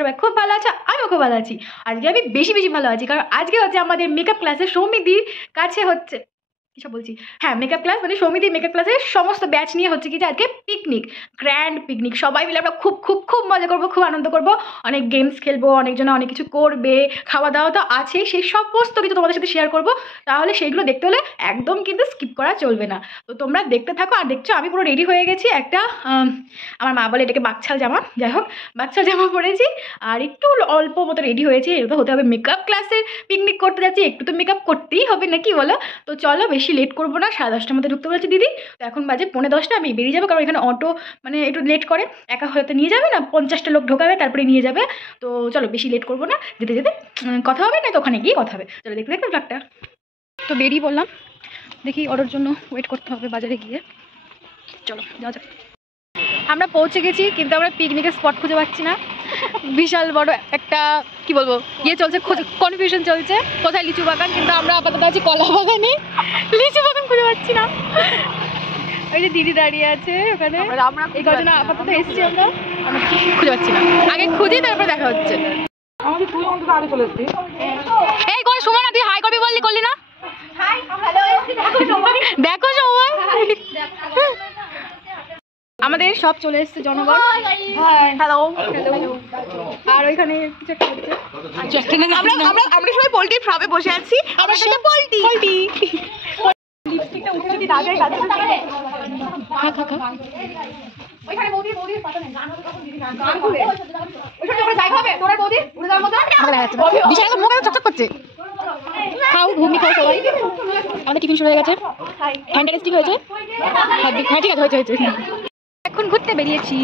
সবাই খুব ভালো আছো, আমিও খুব ভালো আছি। আজকে আমি বেশি বেশি ভালো আছি, কারণ আজকে হচ্ছে আমাদের মেকআপ ক্লাসে সৌমিদির কাছে হচ্ছে কিসব বলছি, হ্যাঁ মেকআপ ক্লাস, মানে সৌমিদির মেকআপ ক্লাসের সমস্ত ব্যাচ নিয়ে হচ্ছে কি যে আজকে পিকনিক, গ্র্যান্ড পিকনিক। সবাই মিলে আমরা খুব খুব খুব মজা করবো, খুব আনন্দ করবো, অনেক গেমস খেলবো, অনেকজনে অনেক কিছু করবে, খাওয়া দাওয়া তো আছেই, সেই সমস্ত কিছু তোমাদের সাথে শেয়ার করবো। তাহলে সেইগুলো দেখতে হলে একদম কিন্তু স্কিপ করা চলবে না। তো তোমরা দেখতে থাকো। আর দেখছো আমি পুরো রেডি হয়ে গেছি, একটা আমার মা বলে এটাকে বাকছাল জামা, যাই হোক বাকছাল জামা পরেছি, আর একটু অল্প মতো রেডি হয়েছি। এটা তো হতে হবে, মেকআপ ক্লাসের পিকনিক করতে যাচ্ছি, একটু তো মেকআপ করতেই হবে নাকি বলো। তো চলো বেশি লেট করবো না, 10:30টার মধ্যে ঢুকতে বলেছে দিদি। তো এখন বাজে 9:45, আমি বেরিয়ে যাবো, কারণ এখানে অটো মানে একটু লেট করে, একা হয়তো নিয়ে যাবে না, 50টা লোক ঢোকাবে তারপরে নিয়ে যাবে। তো চলো বেশি লেট করবো না, যেতে যেতে কথা হবে, না তো ওখানে গিয়ে কথা হবে। চলো দেখতে দেখতে ব্লগটা। তো বেরিয়ে বললাম, দেখি অটোর জন্য ওয়েট করতে হবে বাজারে গিয়ে। চলো যাওয়া যাক। আমরা পৌঁছে গেছি, কিন্তু আমরা পিকনিকের স্পট খুঁজে পাচ্ছি না। বিশাল বড় একটা কি বলবো ইয়ে চলছে, কনফিউশন চলছে কোথায় লিচু বাগান, কিন্তু আমরা আপাতত আছি কলা বাগানে, লিচু বাগান খুঁজে পাচ্ছি না। ওই যে দিদি দাঁড়িয়ে আছে ওখানে, এই কজন আপাতত এসছি, আমরা খুঁজে পাচ্ছি না। আগে খুঁজি তারপর দেখা হচ্ছে। এই কোন সময় না তুই হাই করবি বললি, করলি না? দেখো সবাই, আমাদের সব চলে এসছে জনগণ। হ্যালো, আর ওইখানে কিছু একটা হচ্ছে, আমরা সবাই পোল্ট্রি ফার্মে বসে আছি। আমরা সেটা পোল্ট্রি লিপস্টিকটা উঠে যদি দাগে কাছে খা ওইখানে বৌদি পাতা নেই, গান হবে তখন দিদি গান করবে। ওইখানে যখন যাই হবে তোর বৌদি উড়ে যাওয়ার মতো বিশাল মুখে চকচক করছে। খাও ঘুমি খাও সবাই। আমাদের টিফিন শুরু হয়ে গেছে, ফ্যান্টাস্টিক হয়েছে। হ্যাঁ ঠিক আছে, হয়েছে। এখন ঘুরতে বেরিয়েছি,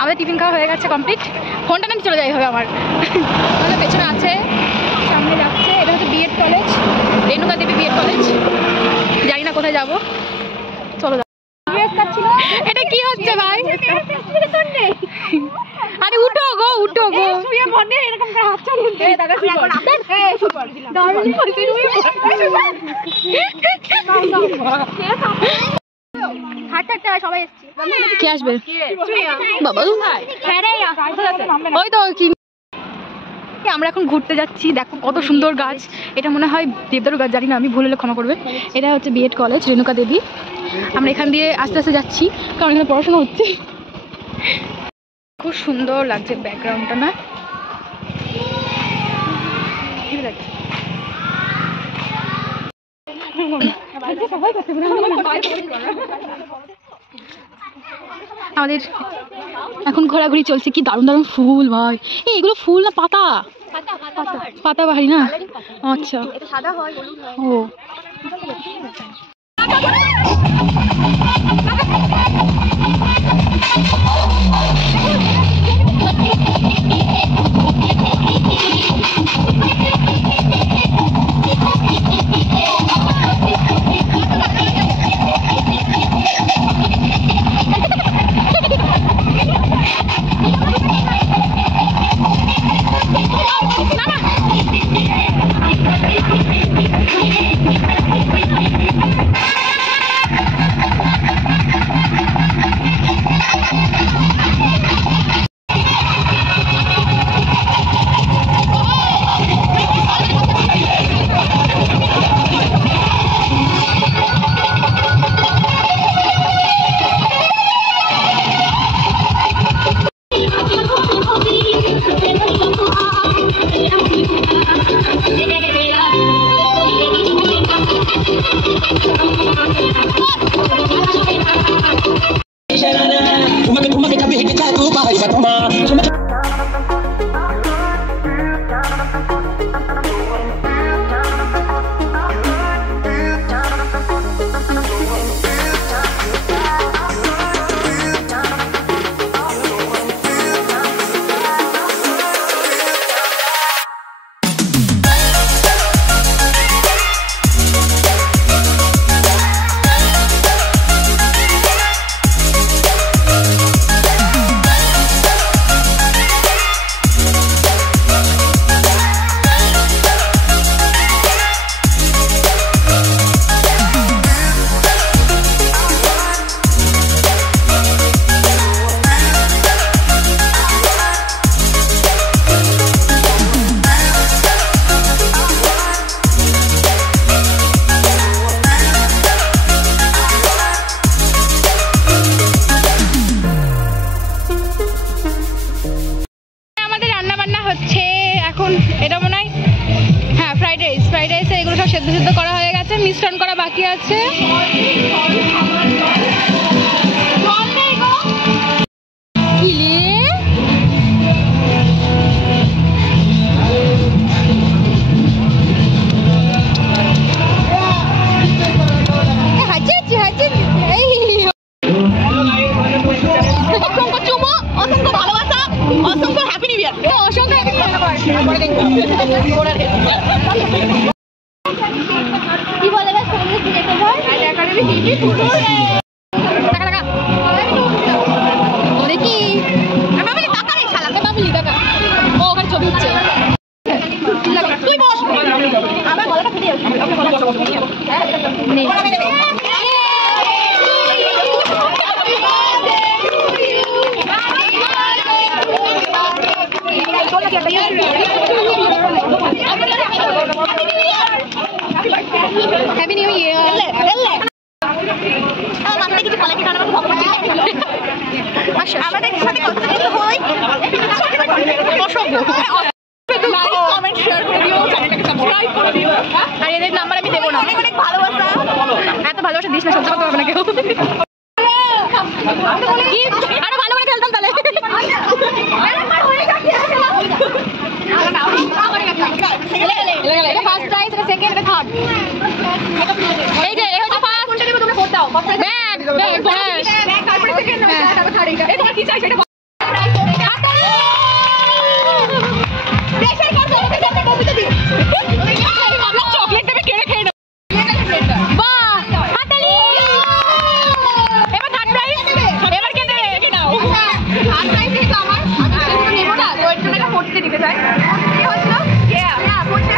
আমাদের টিফিন খাওয়া হয়ে গেছে কমপ্লিট। ফোনটা না চলে যাই হবে আমার, পেছনে আছে, সামনে যাচ্ছে। এটা হচ্ছে বিএড কলেজ, রেণুকা দেবী বিএড কলেজ। জানি না কোথায় যাবো, চলো। এটা কি হচ্ছে ভাই? আরে উঠো গো, উঠো গো। সবাই কে আসবে বাবা? ওই তো কি, আমরা এখন ঘুরতে যাচ্ছি। দেখো কত সুন্দর গাছ, এটা মনে হয় দেবদারু গাছ, জানি না, আমি ভুল হলে ক্ষমা করবে। এটা হচ্ছে বিএড কলেজ রেণুকা দেবী। আমরা এখান দিয়ে আস্তে আস্তে যাচ্ছি, কারণ এখানে পড়াশোনা হচ্ছে। খুব সুন্দর লাগছে ব্যাকগ্রাউন্ডটা, না? আমাদের এখন ঘোরাঘুরি চলছে। কি দারুণ দারুণ ফুল ভাই! এগুলো ফুল না পাতা? পাতা বাহারি না? আচ্ছা, ও এখন এটা মনে হয় হ্যাঁ ফ্রাইড রাইস এগুলো সব সেদ্ধ করা হয়ে গেছে, মিশ্রণ করা বাকি আছে। কি বলে না সামনে কি যেতে হয় একাডেমি টিভি পুরো টাকা টাকা ওরে কি আমি টাকা নেই শালা বাবলি টাকা ও ওখানে ছবি উঠছে তুই বস আমার গলাটা ফেটে যাচ্ছে আমি গলাটা নেই হ্যাপি নিউ ইয়ার আমাদের কিছু বলা কি কারণ আমার খবর আচ্ছা আমাদের সাথে কথা বলতে হয় অসভ্য লাইক কমেন্ট শেয়ার করে দিও চ্যানেলটাকে সাবস্ক্রাইব করে দিও আর এদের নাম্বার আমি দেব না অনেক ভালোবাসা এত ভালোবাসা দিস না সহ্য করতে হবে না কেউ কি আরো ভালো করে খেলতাম তাহলে ফার্স্ট প্রাইজ এটা সেকেন্ড এটা থার্ড এই যে এই হচ্ছে ফার্স্ট কোনটা দেব তোমরা ভোট দাও ব্যাগ ব্যাগ তারপরে সেকেন্ড তারপর থার্ড এটা তোমরা কি চাই সেটা প্রেসার কর তোমরা সেটা কবিতা দিও আমরা চকলেট দেবে কেড়ে খেয়ে নেব বাহ হাতালি এবার থার্ড প্রাইজ এবার কে দেবে কি নাও থার্ড প্রাইজ তো আমার আমি নেব না তো এর জন্য এটা পড়তে দিতে চাই কি হচ্ছে কে হ্যাঁ পড়ছে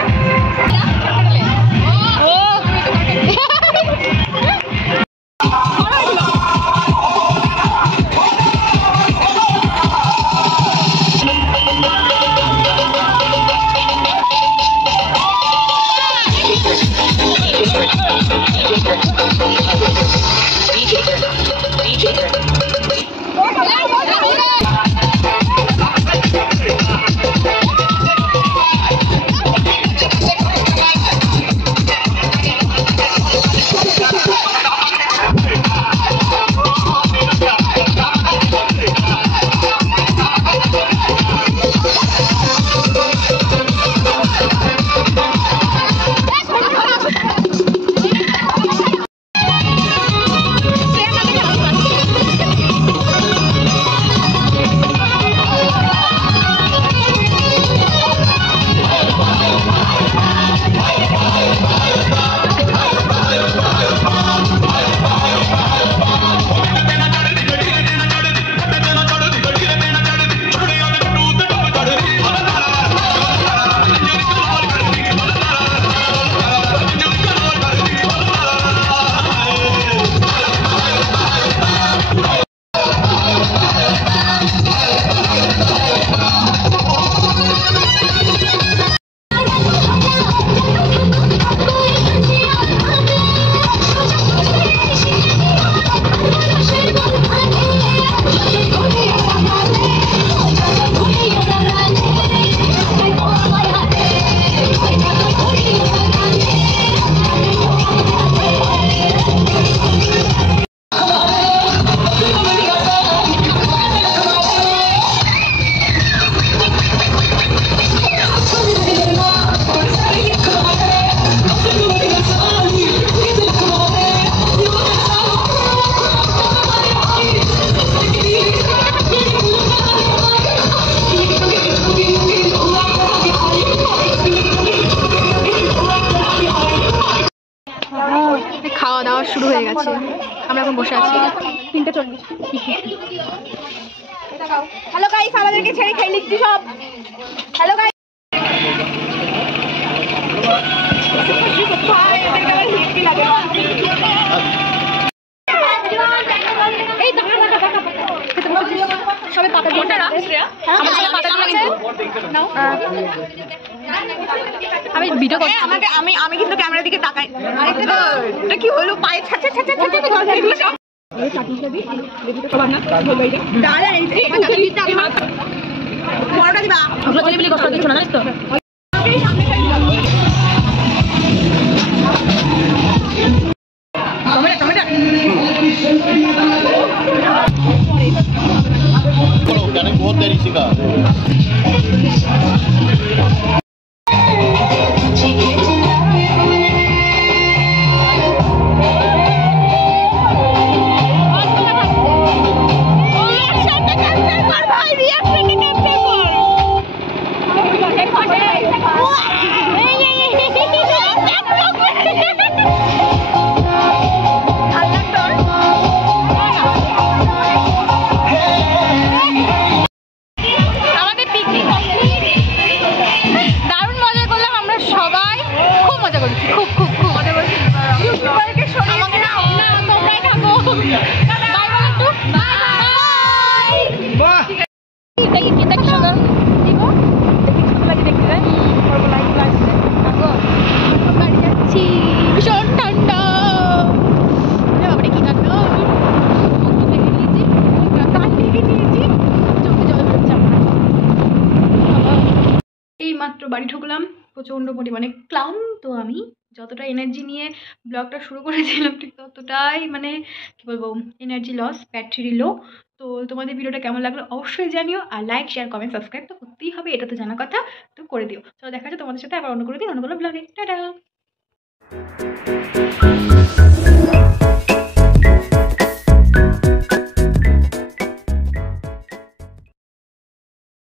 খাওয়া দাওয়া শুরু হয়ে গেছে, আমরা এখন বসে আছি 3:40। হ্যালো গাইস, আমাদেরকে ছেড়ে খেয়ে নিচ্ছি সব। হ্যালো গাইস, সবাই পাতা দিয়ে আমি ভিডিও করছি। আমি কিন্তু ক্যামেরার দিকে তাকাই। আরেকটা এটা কি হলো, পায়ে ছাচ্ছা ছাচ্ছা ছাচ্ছা এগুলো সব এই কাটি দিবি, দেখি তো সব না বলবাই রে দাঁড়া এই পরোটা দিবা। ওগুলো বলি কষ্ট দিচ্ছ না জানিস তো। ঢুকলাম, প্রচণ্ড পরিমাণে ক্লান্ত আমি। যতটা এনার্জি নিয়ে ব্লগটা শুরু করেছিলাম ঠিক ততটাই মানে কী বলবো, এনার্জি লস, ব্যাটারি লো। তো তোমাদের ভিডিওটা কেমন লাগলো অবশ্যই জানিও, আর লাইক শেয়ার কমেন্ট সাবস্ক্রাইব তো করতেই হবে, এটা তো জানা কথা, তো করে দিও। চলো দেখা যাচ্ছে তোমাদের সাথে আবার অন্য কোনো দিন অন্য কোনো ব্লগে। টাটা।